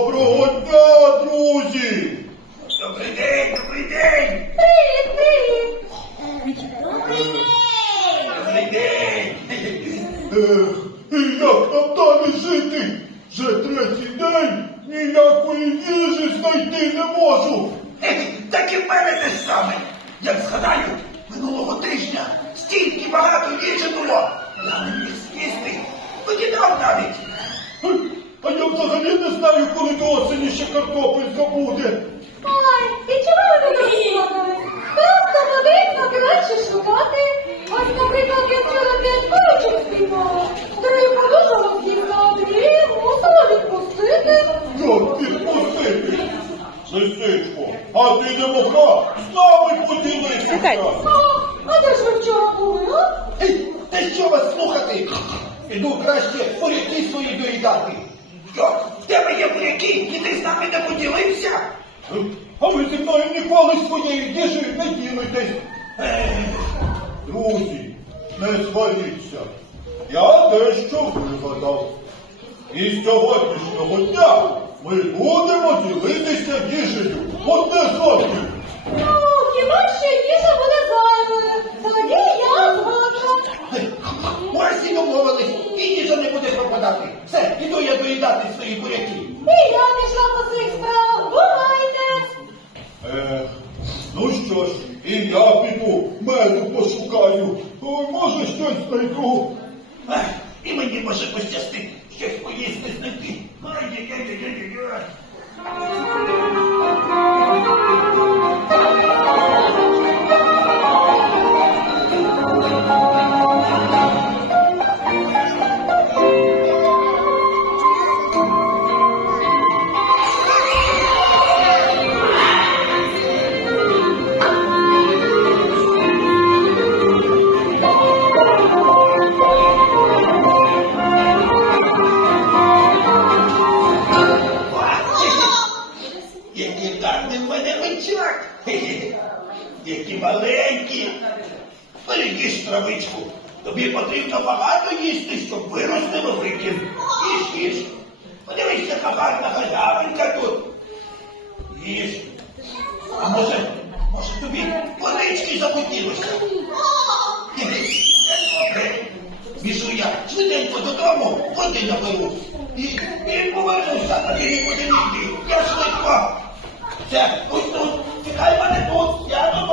Доброго дня, друзі! Добрий день, добрий день! Привіт, привіт! Добрий день! Добрий день! Ех, і як нам далі жити? Вже третій день ніякої їжі знайти не можу. Так і в мене те ж саме. Як згадаю, минулого тижня стільки багато їжі було. Я не міг з'їсти. Викидав навіть. А я взагалі не знаю, коли до осені ще картопель забуде. Ой, і чого ви тут розслабились? Просто потрібно краще шукати. Ось, наприклад, я вчора п'ять курочок спіймала. Три подужала з'їхала і мусила відпустити. Як відпустити? Лисичко, а ти не могла з нами поділитися? А, а де ж ви вчора були, а? Ей, Та що вас слухати? Іду краще буряки свої доїдати. Що, в тебе є буряки, і ти з нами не поділився? А ви зі мною ніколи своєю їжею не ділитесь. Друзі, не сваріться. Я дещо вигадав. І з сьогоднішнього дня ми будемо ділитися їжею одне з одним. Ну, хіба що їжа буде зайвою. Тоді я згодна. Ось і домовились, і їжа не буде пропадати. Все, іду я доїдати свої буряки. І я пішла по своїх справах. Бувайте! Е, ну що ж, і я піду меду пошукаю. О, може щось знайду. Ех, І мені може пощастити щось поїсти знайти. Ай-яй-яй-яй-яй-яй. Потрібно багато їсти, щоб вирости великим. Їж, їж. Подивись, яка гарна галявинка тут. Їж. А може, може тобі водички захотілося? Добре. Біжу я швиденько додому, води наберу. І, і повернуся, а ти нікуди. Я швидко. Це, ось тут, чекай мене тут, я додому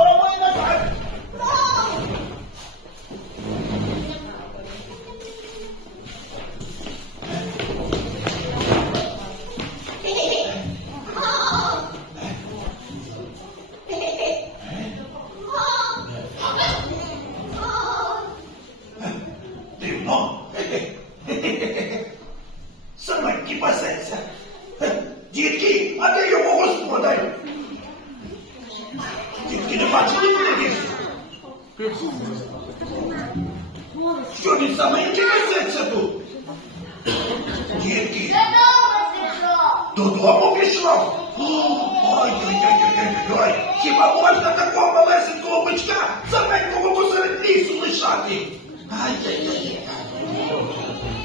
Що він саменький пасеться тут? Дітки, додому пішов? Ой-ой-ой-ой-ой. Хіба можна такого малесенького бичка саменького посеред лісу лишати? Ай-яй-яй.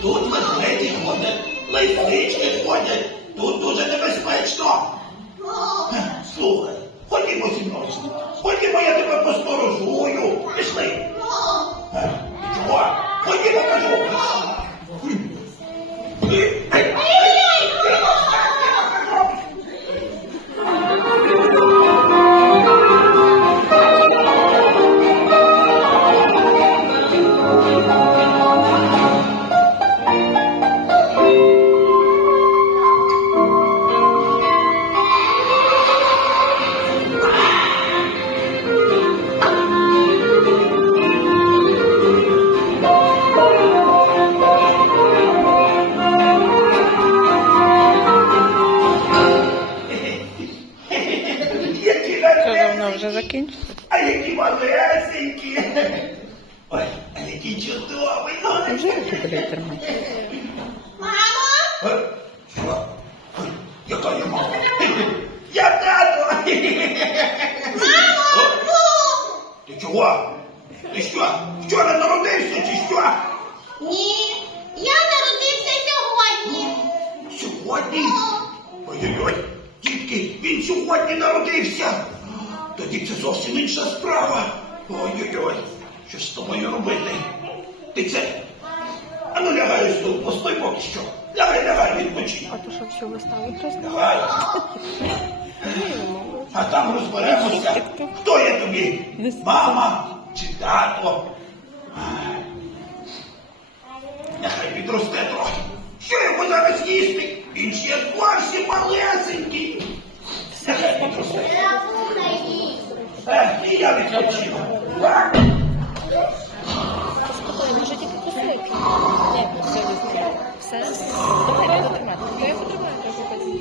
Тут ведмеді ходять, лисички ходять, тут дуже небезпечно. Слухай, ходімо зі мною. Ходімо, я тебе посторожую. Пішли. Е, Чого? Ходімо, кажу. Народився. Тоді це зовсім інша справа. Ой-ой-ой, що з тобою робити? Ти це. Ану лягай стул, постой поки що. Лягай, лягай, відпочинь. А то що всю виставу просто Лягай. А там розберемося, хто я тобі? Мама чи тато? Нехай підросте трохи. Що йому зараз їсти? Він є зовсім малесенький. І я відпочину. Так? спокійно, може тільки кусочки. Ні, все виставляю. Все? Давай, треба тримати. Я його тримаю, трохи потім.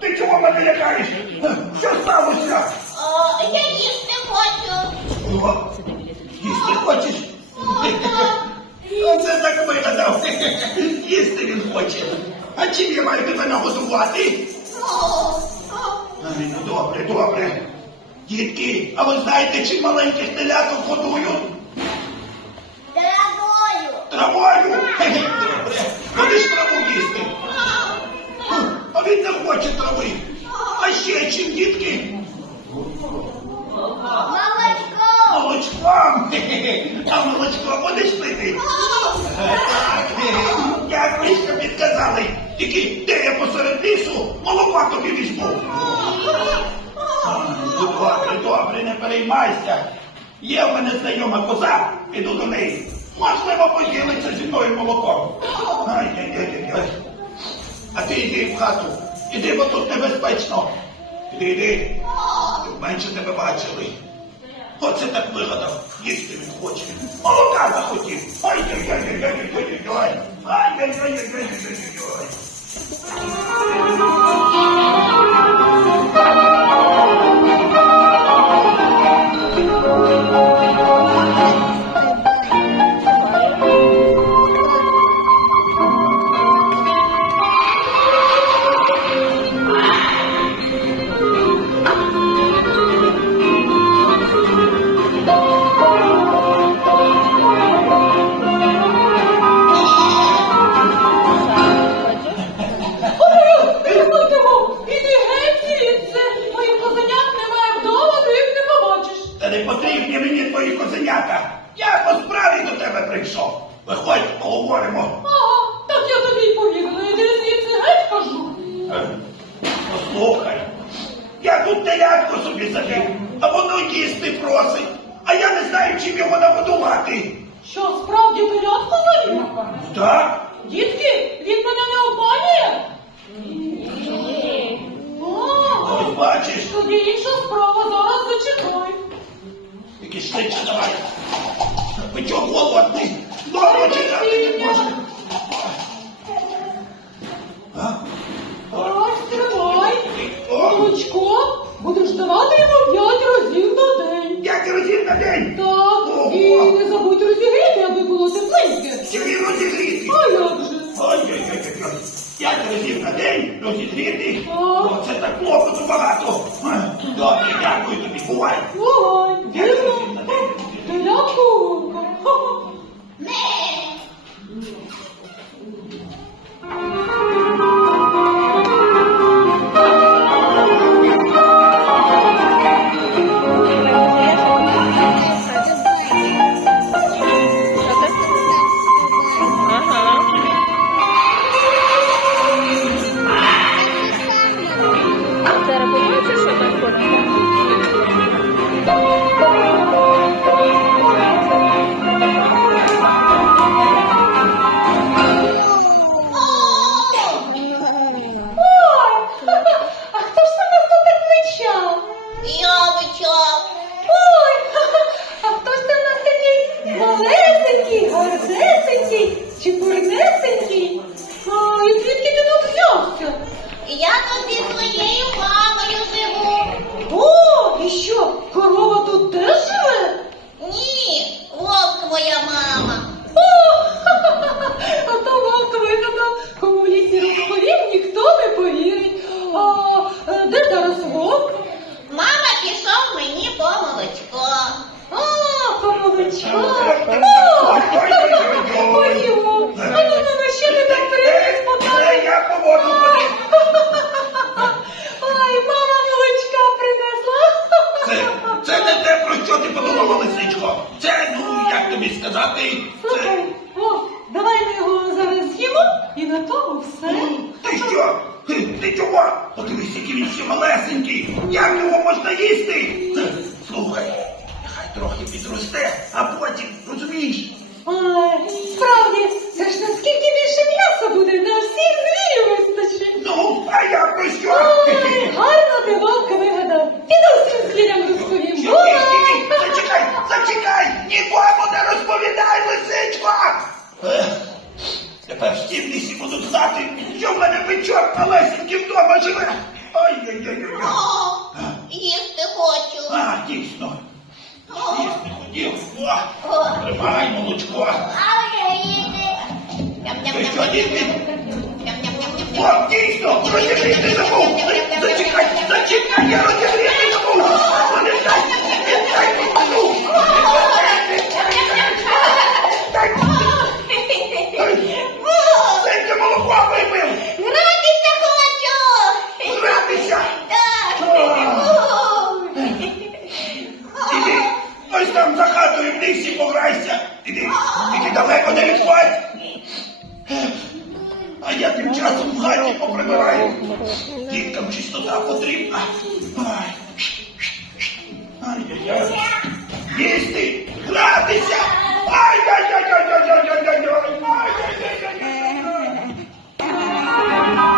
Ти чого мене лякаєш? Ай, ну добре, добре. Дітки, а ви знаєте, чи маленьких теляток годують? Знайома коза, піду до неї. Можливо, поділиться зі мною молоком. Ай-яй-яй-яй. А ти йди в хату. Іди, бо тут небезпечно. Іди. Щоб менше тебе бачили. Оце так вигадав. Їсти він хоче. Молока захотів. Ай-яй-яй-яй-яй-яй-яй. Ай-яй-яй-яй-яй-яй-яй. Тепленьке. Розігріти? А як же? Ой-ой-ой-ой. П'ять разів на день розігріти. О. Оце так клопоту багато. Добре, дякую тобі. Бувай. Бувай, що лисичко. Це, ну, як тобі сказати, це... Слухай, о, давай ми його зараз з'їмо і на тому все. Ти що? Ти, ти чого? Подивись, який він ще малесенький. Як його можна їсти? Слухай, нехай трохи підросте, а потім, розумієш? Ой, Розповідай, лисичко! Тепер всі в лісі будуть знати, що в мене бичок малесенький вдома живе. Ой-ой-ой. Їсти хочу. А, дійсно. Їсти хотів. О, тримай молочко. А я їсти. Ти що, діти? О, дійсно, розігріти забув. Зачекай, зачекай, я розігріти забув. Полежай, віддай Молоко випив. Гратися хочу. Гратися. Так. Іди, ось там за хатою в лісі пограйся. Іди, тільки далеко не відходь. А я тим часом в хаті поприбираю. Діткам чистота потрібна. Ай. Ай-яй-яй. Їсти, гратися. Ай-яй-яй-яй-яй-яй-яй-яй. Ай-яй-яй-яй-яй. Та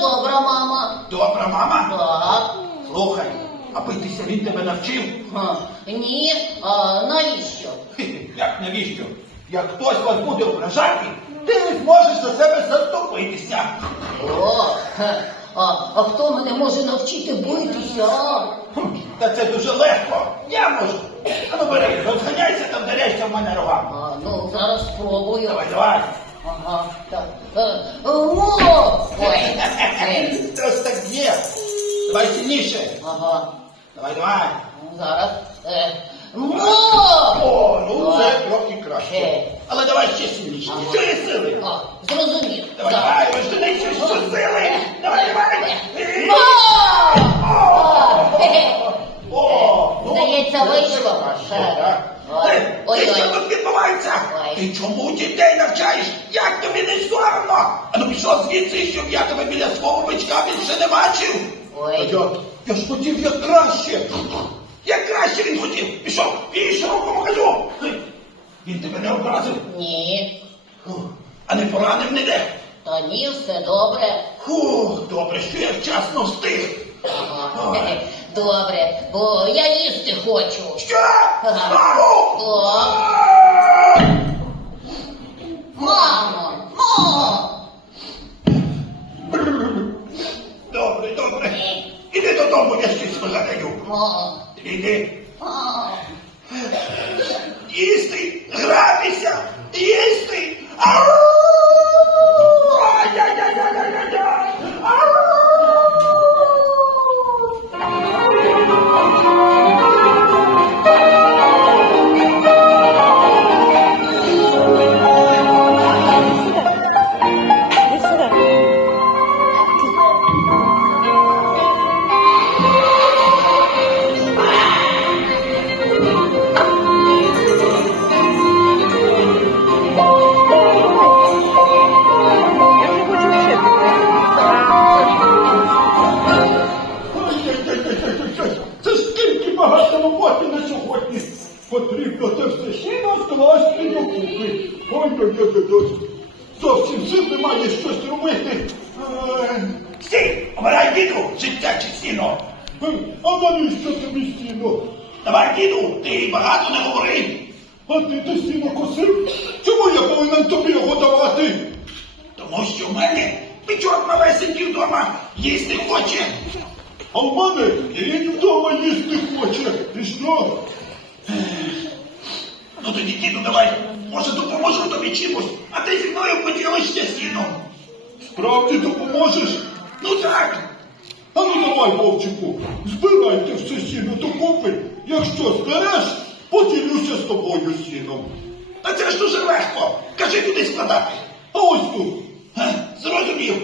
добра мама. Добра мама? Так. Слухай, а битися він тебе навчив? Ха. Ні, а навіщо? Як навіщо? Як хтось вас буде ображати, ти не зможеш за себе заступитися. О, а, а хто мене може навчити битися? Хм, Та це дуже легко. Я можу. А ну бери, розганяйся там деревся в мене рогами. А, ну, зараз спробую. Давай, давай. Ага, так. О! Ой. Е, Ось так є. Давай сильніше. Ага. Давай, давай. Ну, Зараз. Е. Мо! О, ну це трохи краще. Е. Але давай ще сильніше. Ага. Є сили? А, зрозумів. Давай, Так. давай, ось туди ще що сили. Давай, давай. Е. Мо! О, О, ну, Здається, вийшло. краще, Е. так. Ой, Ти, ой, що ой. тут Ой. Ти чому дітей навчаєш? Як тобі не соромно? А ну пішов звідси, щоб я тебе біля свого бичка більше не бачив. Ой. я, я ж хотів як краще. Як краще він хотів. Пішов, пішов, покажу. Він тебе не образив. Ні. А не поранив ніде. Та ні, все добре. Фух, добре, що я вчасно встиг. Ага. Добре, бо я їсти хочу. Що? Ага. Знову? А! Мамо, мамо. Добре, добре. Іди додому, я щось задаю. Мамо. Іди. Мамо. Їсти, гратися, їсти. Ау! Ай-яй-яй-яй-яй-яй! Потрібно те все сіно скласти докупи. Ой, ой, ой, ой. Зовсім сил немає щось робити. Е, Стій, обирай діду, життя чи сіно. е, А навіщо тобі сіно? Давай, діду, ти багато не говори. А ти те сіно косив? Чому я повинен тобі його давати? Тому що в мене пічок малесенький вдома їсти хоче. А в мене і вдома їсти хоче. І що? Ну тоді, діду, давай, може допоможу тобі чимось, а ти зі мною поділишся сіном. Справді допоможеш? Ну так, А ну давай, Вовчику, збирайте все сіно докупи. Якщо збереш, поділюся з тобою сіном. а це ж дуже легко. Кажи куди складати. А ось тут. Зрозумів.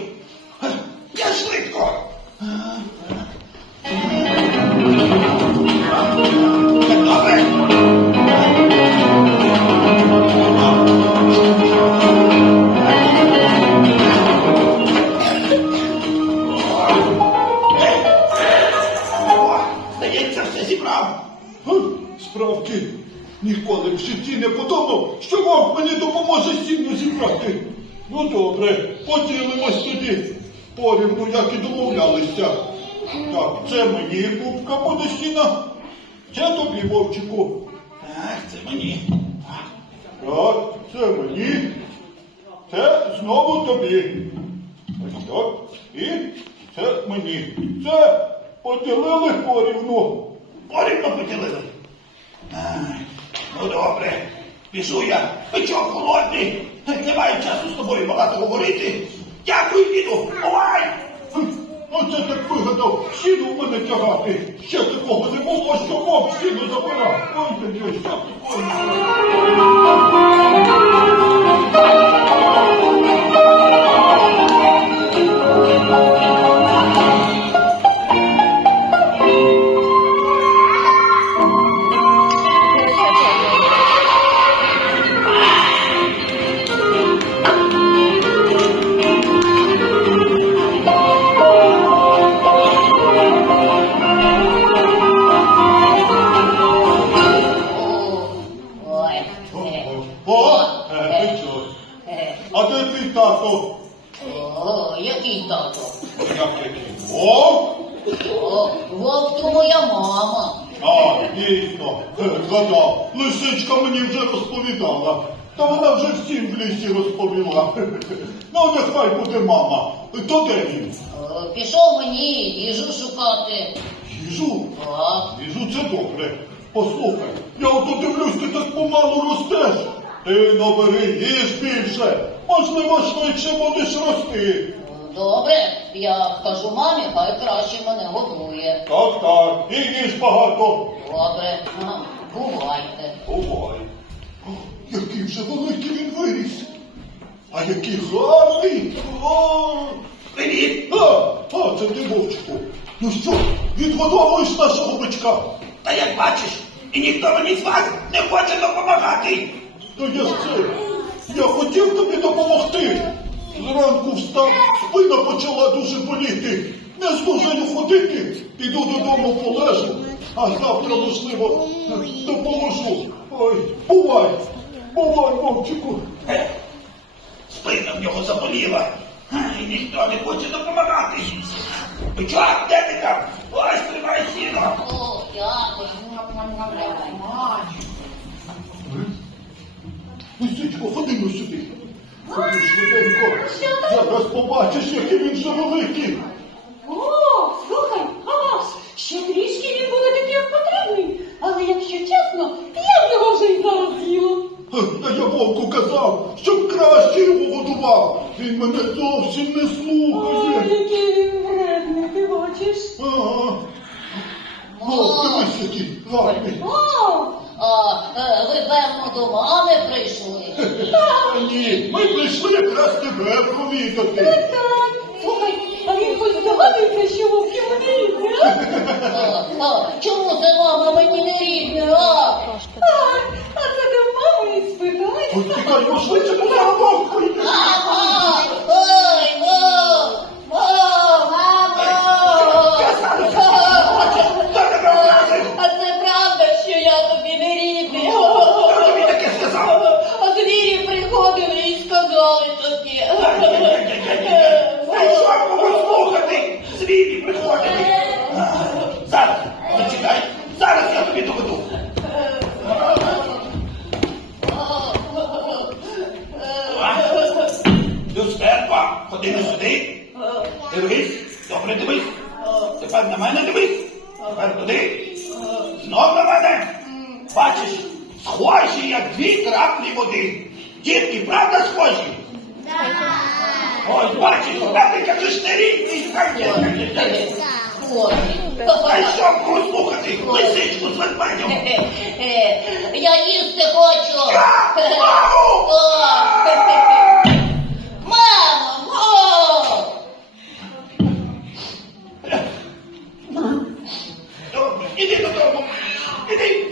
Ну добре, поділимось тоді. Порівну, як і домовлялися. Так, це мені бубка буде сіна. Це тобі, Вовчику. Так, це мені. Так, це мені. Це знову тобі. Ось так. І це мені. Це поділили порівну. Порівно поділили. Ну добре, пішу я. Печок холодний. Немає часу з тобою багато говорити. Дякую, діду. Бувай! Ну Оце так вигадав, сіну в мене тягати. Ще такого не було, що мов сіну забирав. Ой, ой, що такое? О, е, ти що? е, А де твій тато? О, який тато? Як такий? Вовк? О, вовк то моя мама. А, дійсно, Е, згадав. Лисичка мені вже розповідала. Та вона вже всім в лісі розповіла. Ну, нехай буде мама. То де він? О, Пішов мені їжу шукати. Їжу? Так. Їжу це добре. Послухай, я ото дивлюсь, ти так помалу ростеш. Ти набери, їж більше. Можливо, швидше будеш рости. Добре, я кажу мамі, хай краще мене годує. Так, так, і їж багато. Добре, бувайте. Бувай. О, Який вже великий він виріс. А який гарний. О, Привіт! а, а, це ти вовчику. Ну що, відгодовуєш нашого бичка? Та як бачиш, і ніхто мені з вас не хоче допомагати. Ну я це. Я хотів тобі допомогти. Зранку встав, спина почала дуже боліти. Не зможу ходити. Піду додому полежу, а завтра, можливо, допоможу. Ой, бувай, бувай, вовчику. Е, Спина в нього заболіла. І ніхто не хоче допомагати. Бичок, де ти там? Ось тримай сіно. О, дякую. Лисичко, ходи ну сюди. Ходи швиденько. Зараз побачиш, який він же великий. О, слухай, аж ще трішки він буде такий як потрібний. Але якщо чесно, я б його вже й зараз з'їла. Та я вовку казав, щоб краще його годував. Він мене зовсім не Ой, слухає. який він вредний, ти бачиш. Ага. О, дивись, який гарний. О, А, е, ви, певно, до мами прийшли. Та ні, ми прийшли якраз тебе провідати. Слухай, а він хоч здогадується, що не а? А, а, чому це мама мені не рідна? А? А, а це в мами і спитай. Ось тікай, прийде. Мама! Ой, Прийшла приходити. Зараз, зачекай, зараз я тобі доведу. Люстерпа, ходи на сюди. Дивись, добре дивись. Тепер на мене дивись. Тепер туди. Знов на мене. Бачиш, схожі, як дві краплі води. Дітки, правда, схожі? Ось бачиш, а ти кажеш не рідний. Ой. Та й що послухати, лисичку з ведмедем. Е, Я їсти хочу. Мамо! Мамо! Іди додому. Іди.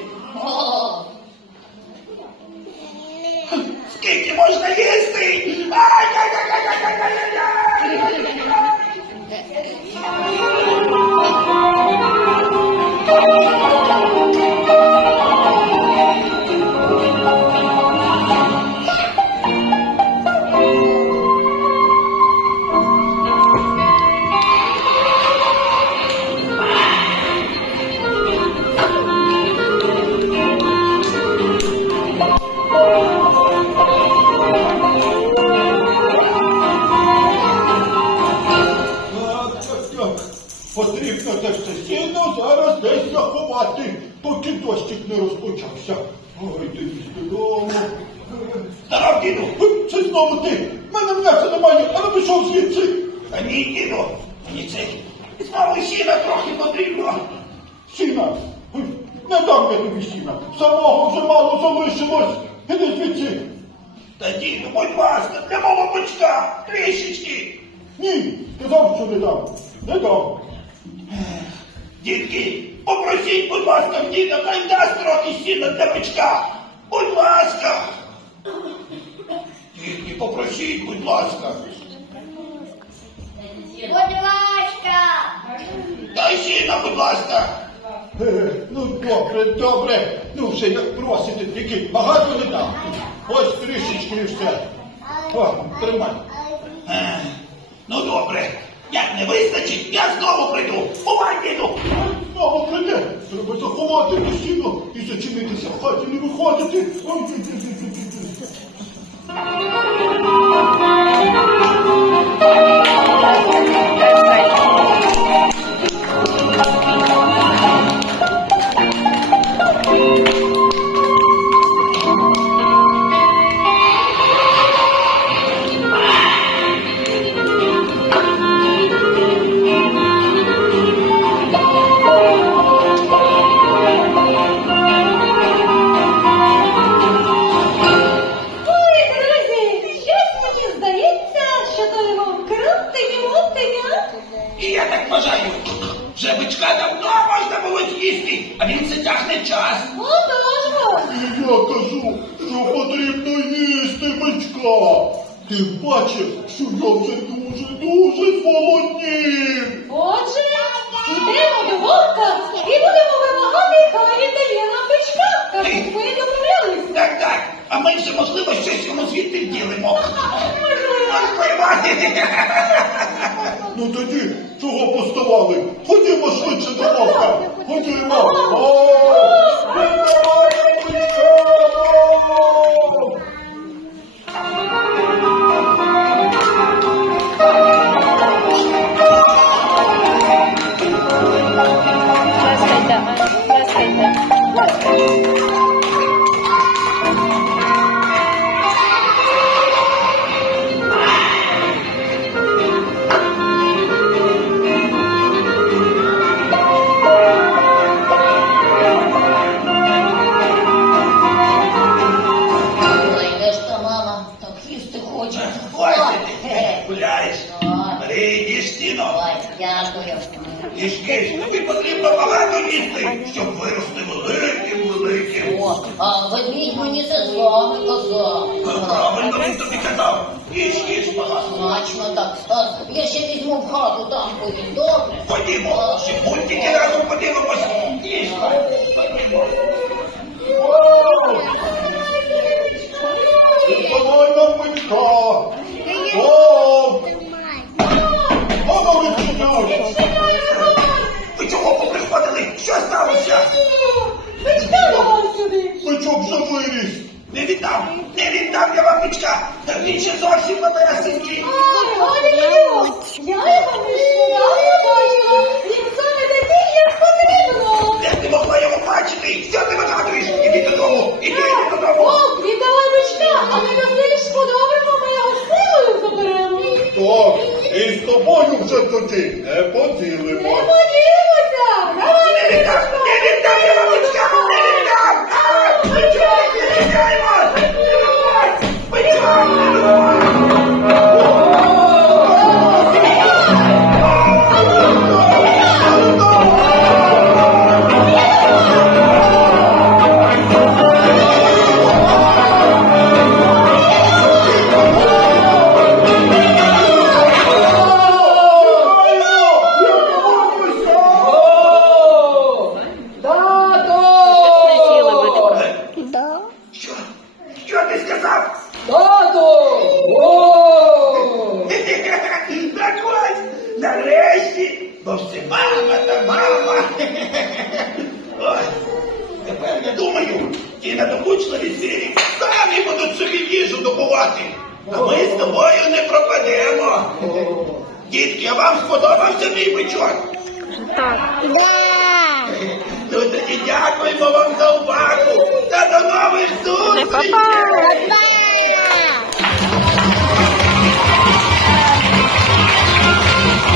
Діду. Це знову ти. В мене м'яса немає, а не пішов звідси. Та ні, діду. Мені це знову сіна трохи потрібно. Сіна. Не дам я тобі сіна. Самого вже мало залишилось. Іди звідси. Та діду, будь ласка, для мого бочка, трішечки. Ні, сказав, що не дам. Не дам. Дітки, попросіть, будь ласка, в діда, хай дасть трохи сіна для бичка. Будь ласка. Дітки, попросіть, будь ласка. Будь ласка. Дай сіна, будь ласка. Ну добре, добре. Ну вже як просите, тільки багато не дам. Ось трішечки і все. О, тримай. Е, Ну добре. Як не вистачить, я знову прийду. Бувай, діду. Знову прийде. Треба заховати на постійно і зачинитися в хаті, не виходити. Ой, ой, ой, ой, ой. Ой, Я кажу, що потрібно їсти бичка. Ти бачив, що я вже дуже-дуже зголоднів. Отже, йдемо до вовка і будемо вимагати, хай він дає нам бичка. Як ми домовлялися. Так, так. А ми ще, можливо, щось йому звідти вділимо. Можливо. Можливо. Ну тоді чого поставали? Ходімо швидше до вовка. Ходімо. О, відкривай бичка! Плескайте, Ходім, добре. Ходімо, будьте разом подивимось. Дійсно. Ходімо. Довольно пучко. Ви чого поприходили? Що сталося? Бичок завиріс. Не віддам, не віддам я вам бичка. Він ще зовсім на мене синки. Я його не Що ти вигадуєш? Іди додому, іди додому. О, квітова ручка, а не Василь по-доброму ми його силою заберемо! Так, і з тобою вже тоді не Не поділимо. поділимося! Давай, Не віддам, не віддам я вам ручка, не віддам. А, ви? Не віддаємо.